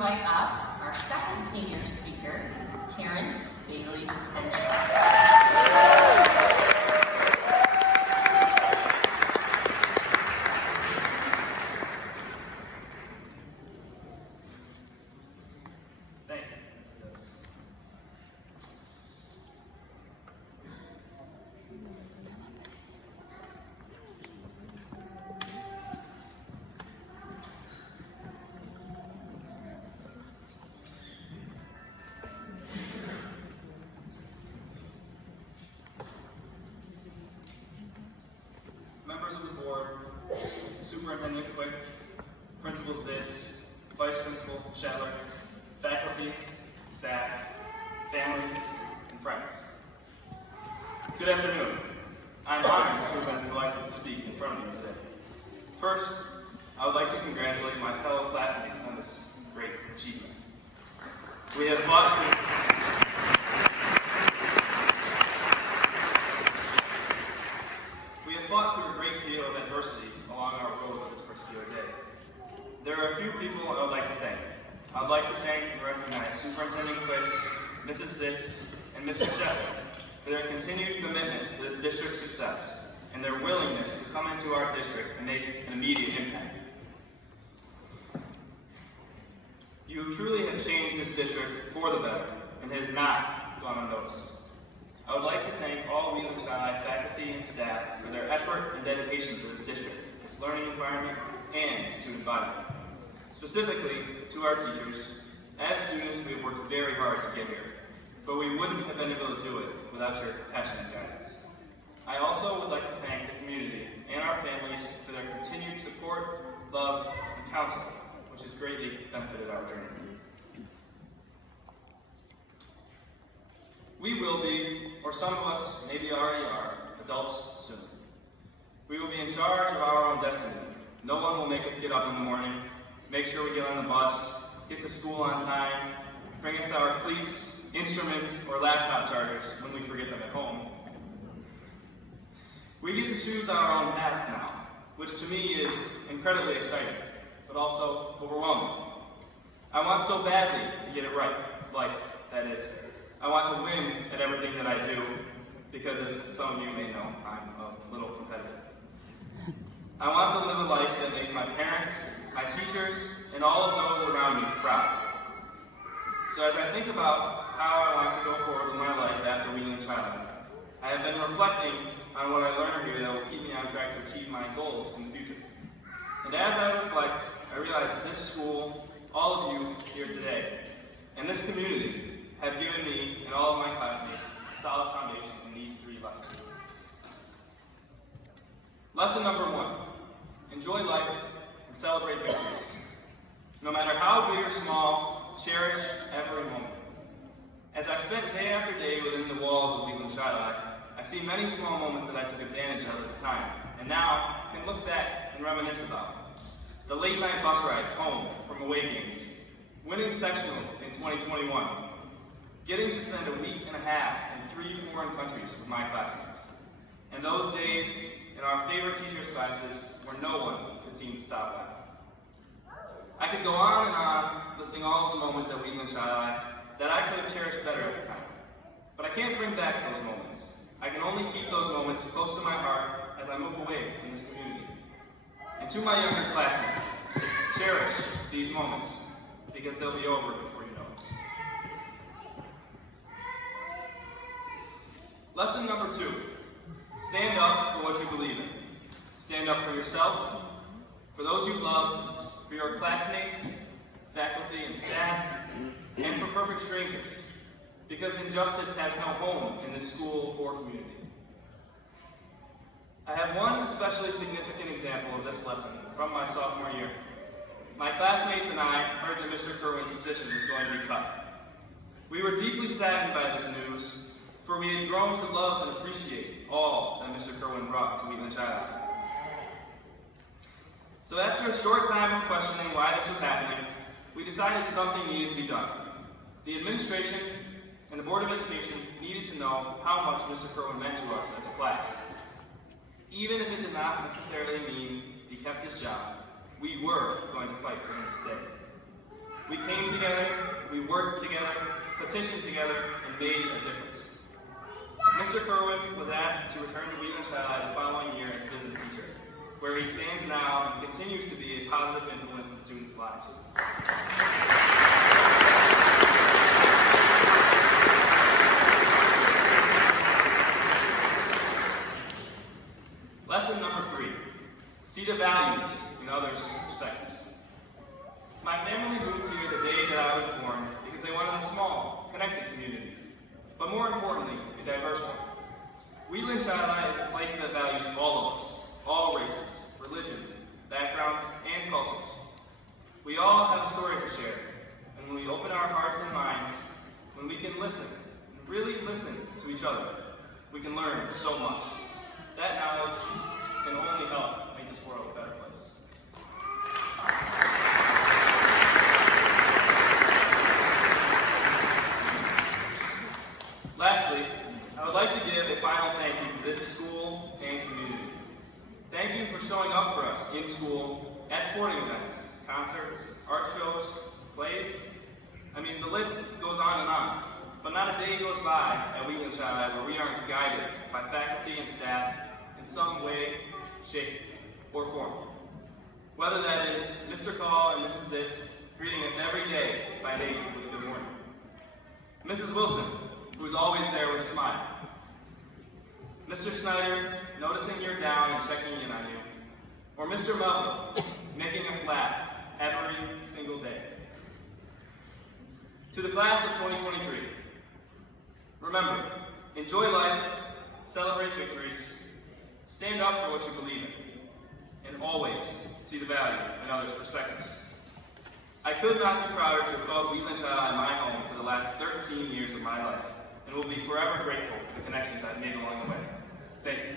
Invite up our second senior speaker, Terrance Bayly-Henshaw. Thank you. Members of the board, Superintendent Quick, Principal Zitz, Vice Principal Shetler, faculty, staff, family, and friends. Good afternoon. I'm honored to have been selected to speak in front of you today. First, I would like to congratulate my fellow classmates on this great achievement. We have fought through a great deal of adversity along our road on this particular day. There are a few people I would like to thank. I would like to thank and recognize Superintendent Quick, Mrs. Zitz, and Mr. Shetler for their continued commitment to this district's success and their willingness to come into our district and make an immediate impact. You truly have changed this district for the better, and it has not gone unnoticed. I would like to thank all Bayly-Henshaw faculty and staff for their effort and dedication to this district, its learning environment, and student body. Specifically, to our teachers, as students we have worked very hard to get here, but we wouldn't have been able to do it without your passionate guidance. I also would like to thank the community and our families for their continued support, love, and counsel, which has greatly benefited our journey. We will be, or some of us maybe already are, adults soon. We will be in charge of our own destiny. No one will make us get up in the morning, make sure we get on the bus, get to school on time, bring us our cleats, instruments, or laptop chargers when we forget them at home. We get to choose our own paths now, which to me is incredibly exciting, but also overwhelming. I want so badly to get it right, life, that is. I want to win at everything that I do, because as some of you may know, I'm a little competitive. I want to live a life that makes my parents, my teachers, and all of those around me proud. So as I think about how I want to go forward with my life after Bayly-Henshaw, I have been reflecting on what I learned here that will keep me on track to achieve my goals in the future. And as I reflect, I realize that this school, all of you here today, and this community have given me and all of my classmates a solid foundation in these three lessons. Lesson number 1, enjoy life and celebrate victories. No matter how big or small, cherish every moment. As I spent day after day within the walls of Bayly-Henshaw, I see many small moments that I took advantage of at the time, and now can look back and reminisce about. The late night bus rides home from away games, winning sectionals in 2021, getting to spend a week and a half in 3 foreign countries with my classmates, and those days in our favorite teachers' classes where no one could seem to stop laughing. I could go on and on, listing all of the moments at Bayly-Henshaw that I could have cherished better at the time. But I can't bring back those moments. I can only keep those moments close to my heart as I move away from this community. And to my younger classmates, cherish these moments, because they'll be over before you know it. Lesson number 2, stand up for what you believe in. Stand up for yourself, for those you love, for your classmates, faculty, and staff, and for perfect strangers, because injustice has no home in this school or community. I have one especially significant example of this lesson from my sophomore year. My classmates and I heard that Mr. Kerwin's position was going to be cut. We were deeply saddened by this news, for we had grown to love and appreciate all that Mr. Kerwin brought to Bayly-Henshaw. So after a short time of questioning why this was happening, we decided something needed to be done. The administration and the Board of Education needed to know how much Mr. Kerwin meant to us as a class. Even if it did not necessarily mean he kept his job, we were going to fight for him to stay. We came together, we worked together, petitioned together, and made a difference. Mr. Kerwin was asked to return to Bayly-Henshaw the following year as business teacher, where he stands now and continues to be a positive influence in students' lives. Lesson number 3, see the values in others' perspectives. My family moved here the day that I was born because they wanted a small, connected community, but more importantly, a diverse one. Bayly-Henshaw is a place that values all of us, all races, religions, backgrounds, and cultures. We all have a story to share, and when we open our hearts and minds, when we can listen, and really listen to each other, we can learn so much. That knowledge can only help make this world a better place. Lastly, I would like to give a final thank you to this school and community. Thank you for showing up for us in school, at sporting events, concerts, art shows, plays. I mean, the list goes on and on, but not a day goes by at Bayly-Henshaw where we aren't guided by faculty and staff in some way, shape, or form. Whether that is Mr. Call and Mrs. Zitz greeting us every day by name with good morning. Mrs. Wilson, who is always there with a smile. Mr. Schneider, noticing you're down and checking in on you. Or Mr. Melvin, making us laugh every single day. To the class of 2023, remember, enjoy life, celebrate victories, stand up for what you believe in, and always see the value in others' perspectives. I could not be prouder to have called Bayly-Henshaw my home for the last 13 years of my life, and will be forever grateful for the connections I've made along the way. Thank you.